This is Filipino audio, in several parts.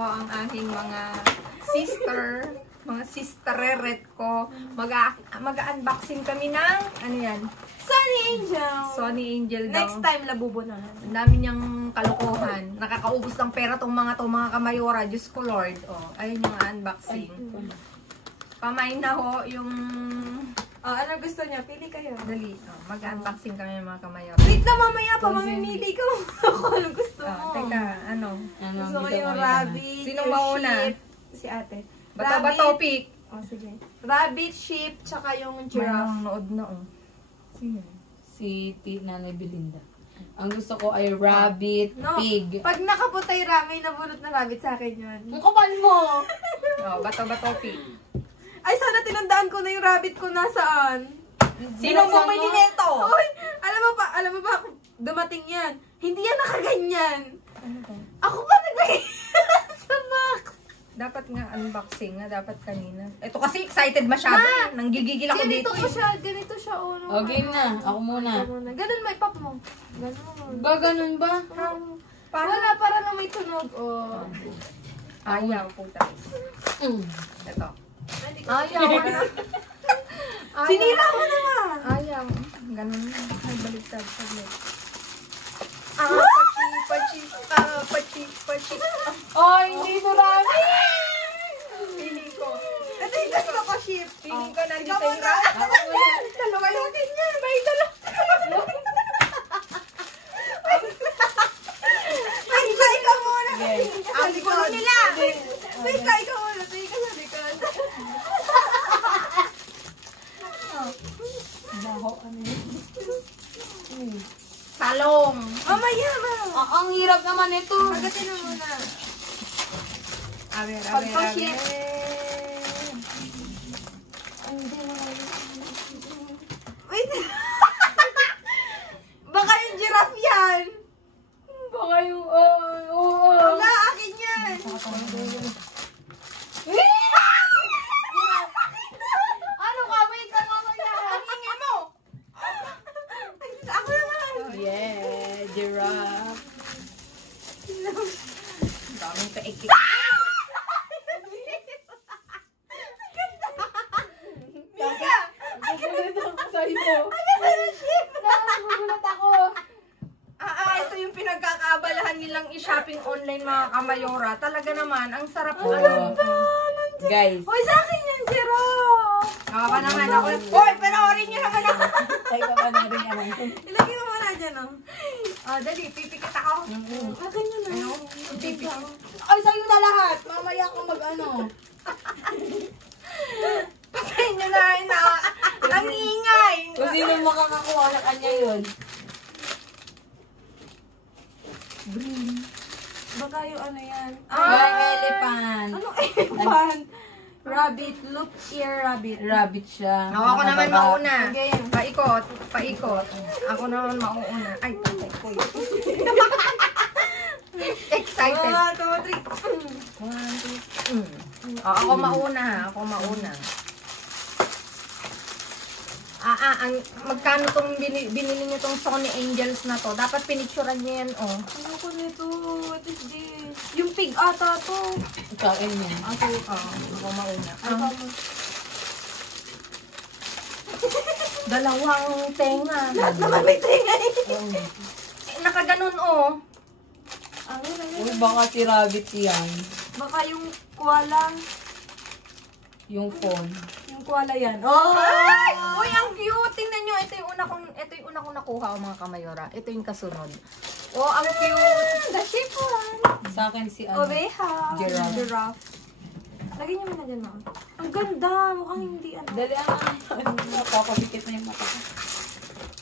ako ang aking mga sistereret ko. Mag-unboxing kami ng, ano yan? Sunny Angel. Sunny Angel daw. Next time, labubo na. Ang dami niyang kalokohan. Nakakaubos ng pera tong mga kamayora. Diyos ko Lord. Oh, ayun yung unboxing. Pamain na ho yung... Oh, ano gusto niya? Pili kayo. Dali. Oh, mag-unboxing kami ng mga kamayora. Wait na mamaya pa, mamimili ka. Ako anong gusto mo. Teka, ano? Gusto ko yung rabbit. Sinong yung mauna? sheep. Si ate. Bato topic. Oh, sige. Rabbit, sheep, tsaka yung giraffe. Nood na oh. Sino? Si Nanay Belinda. Ang gusto ko ay rabbit, pig. Pag nakaputay may nabunot na rabbit sa akin yun. Ang kapal mo! Oh, bato pig. Ay, sana tinandaan ko na yung rabbit ko nasaan. Sino bumili nito? Uy, alam mo ba, dumating yan. Hindi yan nakaganyan. Ano to? Ako pa naglagay sa box. Dapat nga unboxing nga, dapat kanina. Ito kasi excited masyado eh. Nanggigigil ako dito Ganito siya. O, game na. Ako muna. Ganun, may pop mo. Ganun. Ganun ba? Wala, para na may tunog. Oh. Ayaw, puta. Ito. Ayaw. Sinira mo naman. Ayaw. Ganun na. Ay, baliktad. Saglit. Pachi. Oh, hindi ito rabbit! Pili ko. Ito yung gusto ko, sheep. Pili ko nandito yung rabbit. Dalawa yung akin yan. May dalawa. Ay, ikaw muna. Ang gulo nila. Ikaw muna. Tingin ka sa likod. Talong. Mamaya ba? Ang hirap naman ito. Pagatin na muna. Aber. Pagpa-sheep. Wait. Baka yung giraffe yan. Baka yung, Wala, akin yan. Ano ka? Wait ka mamaya. Ang ingay mo. Ako naman. Yeah, giraffe. Daming paikik. Mika! Nagugulat ako sa'yo. Nagugulat ako. Ito yung pinagkakaabalahan nilang i-shopping online mga kamayora. Talaga naman, ang sarap Oh. Guys. Hoy, sa akin yan, giraffe. Ako pa naman ako. Hoy, panoorin niyo naman ako. Tayo ka pa na rin naman. Ilagay mo muna dyan, oh. Dali, pipikit ako. Akin yun, Ano? Pipikit. Ay, sa'yo na lahat. Mamaya ka mag-ano. Patayin niyo na. Ang ingay. Kung sino makakakuha na kanya yun. Baka yung ano yan. Ay, elephant. Anong elephant? Rabbit. Look ear rabbit. Rabbit siya. Ako naman mauna. Game. Paikot. Ako naman mauuna. Ay, patay ko. Excited. 1, 2, 3. Ako mauna. Magkano tong binili niyo tong Sony Angels na to? Dapat pinicturean niyo yan, oh. Ano ko nito? What is this? Yung pig ata to. Kain niya. Ako mauna. Ano Dalawang tenga. Lahat naman may tinga eh. Nakaganon, oh. Uy, baka si rabbit yan. Baka yung koala. Yung phone. Yung koala yan. Oh! Ay! Uy, ang cute! Tingnan nyo. Ito yung una kong nakuha, mga kamayora. Ito yung kasunod. Oh, ang cute! The sheep one. Sa akin si ano. Oveja. Giraffe. Lagyan niyo muna dyan, ma'am. Ang ganda. Mukhang hindi ano. Dali ang napapabikit na yung mata ko.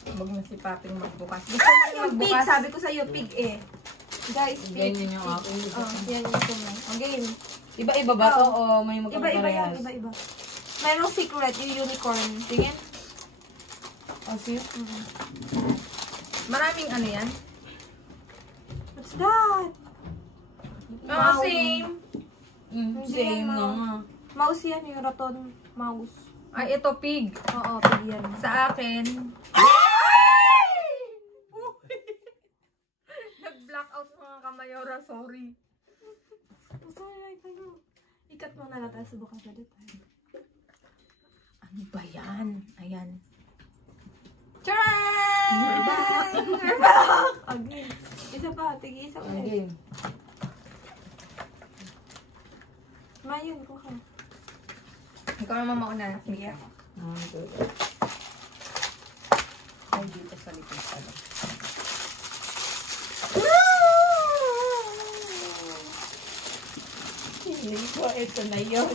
Huwag na si Paping magbukas. Gusto mo Yung pig. magbukas? Sabi ko sa'yo, pig eh. Guys, pig. Ganyan yung ako. Yan yung tumo. Okay. Iba-iba ba to o may Iba-iba yan. magkaparehas? Iba-iba. Merong secret, yung unicorn. Tingin. Kasi Maraming ano yan? What's that? Same. same na nga. Mouse yan, yung raton mouse. Ay, ito pig. Oo, pig yan. Sa akin. Nag-blackout mga kamayora, sorry. Ay, paano? Ikat mo na lang tayo subukan sa detalye. Ano ba yan? Ayan. Charan! We're back! Again. Isa pa, tigi isa ulit. Okay. Mayun ko ka. Ikaw naman mauna. Sige. Okay. Ay, dito sa likod pala. Hindi ko, ito na yun.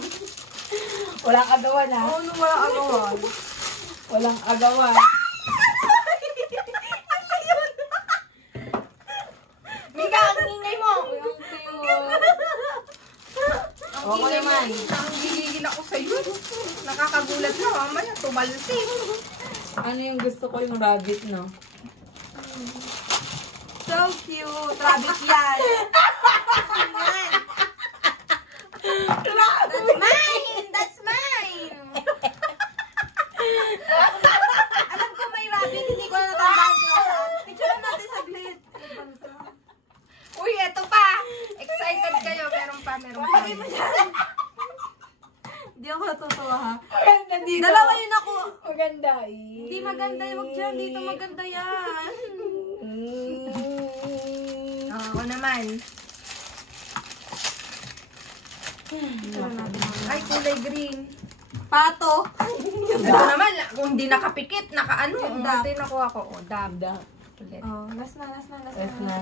Walang agawa na. Oo, nung wala agawan. Walang agawa. Mika, ang ingay mo! Ang Ako ingay naman. mo. Ang gigigil ako sa'yo. Nakakagulat na. Mamaya, tumalsik. Ano yung gusto ko yung rabbit, no? So cute. Rabbit yan. That's mine! That's mine! Alam ko may rabbit. Hindi ko na natandaan ko. Picture natin saglit. Uy, eto pa! Excited kayo. Meron pa. Hindi ako natutuwa ha. Maganda dito. Dalawa yun ako. Maganda eh. Hindi maganda. Huwag dyan. Dito maganda yan. Ako naman. Picture natin. Ay, kulay green. Pato. Ito naman, kung hindi nakapikit, nakaano. Yung Ito duck. yung nakuha ko. O, dab. Maganda. Ulit. Oh, last na. Yes na.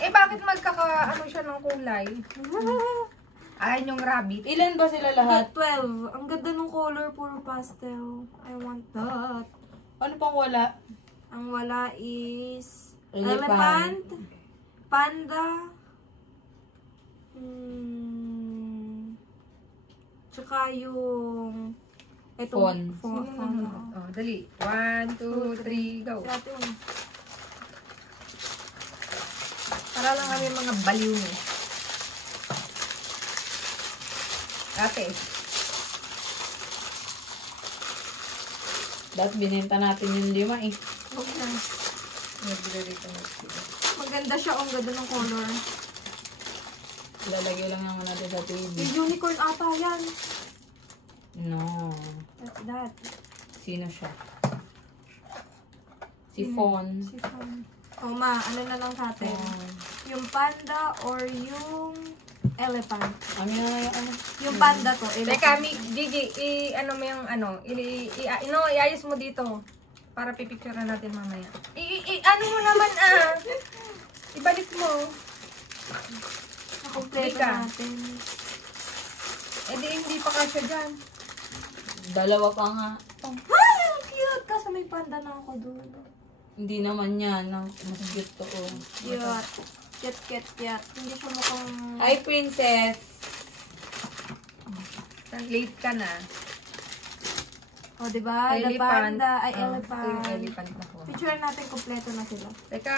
Eh, bakit ano siya ng kulay? Ayan yung rabbit. Ilan ba sila lahat? 12. Ang ganda ng color. Puro pastel. I want that. Ano pang wala? Ang wala is Elephant. panda, tsaka yung Fawn. fawn. Oh, dali. 1, 2, 3, go. Dati yun. Para lang kami mga baliw ni. Ate. Dapat binenta natin yung 5 eh. Huwag na. Maganda siya. Ang ganda ng color. Lalagay lang naman natin sa TV. Yung unicorn ata yan. No. That's that. Sino siya? Si Fawn. Si Fawn. Oh ma, ano na lang sa atin? Fawn. Yung panda or yung elephant? Ano na yung ano? Yung panda to, Teka, elephant. Gigi, ano mo yung iayos mo dito. Para pipicture na natin mamaya. Ano mo naman ibalik mo. Nakompleto Teka. natin. Eh di hindi pa kasya dyan. Dalawa pa nga. Ay, ang cute! Kaso may panda na ako doon. Hindi naman yan. Mas cute to. Oh. Cute. Cute. Hindi siya mukhang... Hi, princess! Late ka na. O, diba? The panda. Ay, Ito yung elephant. elephant na ko. Picture natin kompleto na sila. Teka,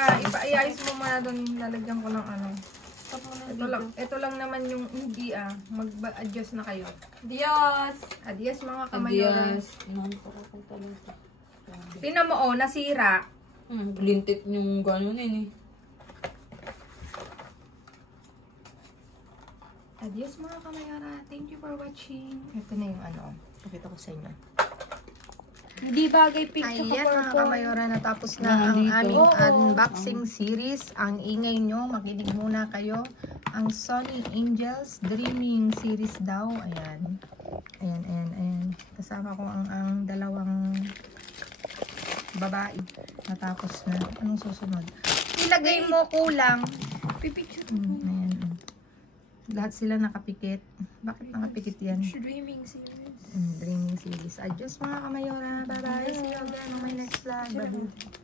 iayos mo muna doon. Lalagyan ko ng ano. Stop mo na Ito lang naman yung hindi Mag-adjust na kayo. Dios! Adios mga kamayoran. Adios. Nanto ko talaga. Tingnan mo nasira. Glintit yung gano'n eh. Adios mga kamayara. Thank you for watching. Ito na yung ano. Pakita ko sa inyo. Hindi bagay picture Ayan mga kamayora, natapos na ang Nandito. aming unboxing series. Ang ingay nyo, makinig muna kayo. Ang Sony Angels Dreaming series daw. Ayan. Ayan. Kasama ko ang dalawang babae. Natapos na. Anong susunod? Ilagay mo kulang. Pipicture Ayan. Lahat sila nakapikit. Bakit nakapikit yan? Dreaming series. Dreaming series. Adios mga kamayora. Bye-bye. See you again on my next vlog. Bye-bye.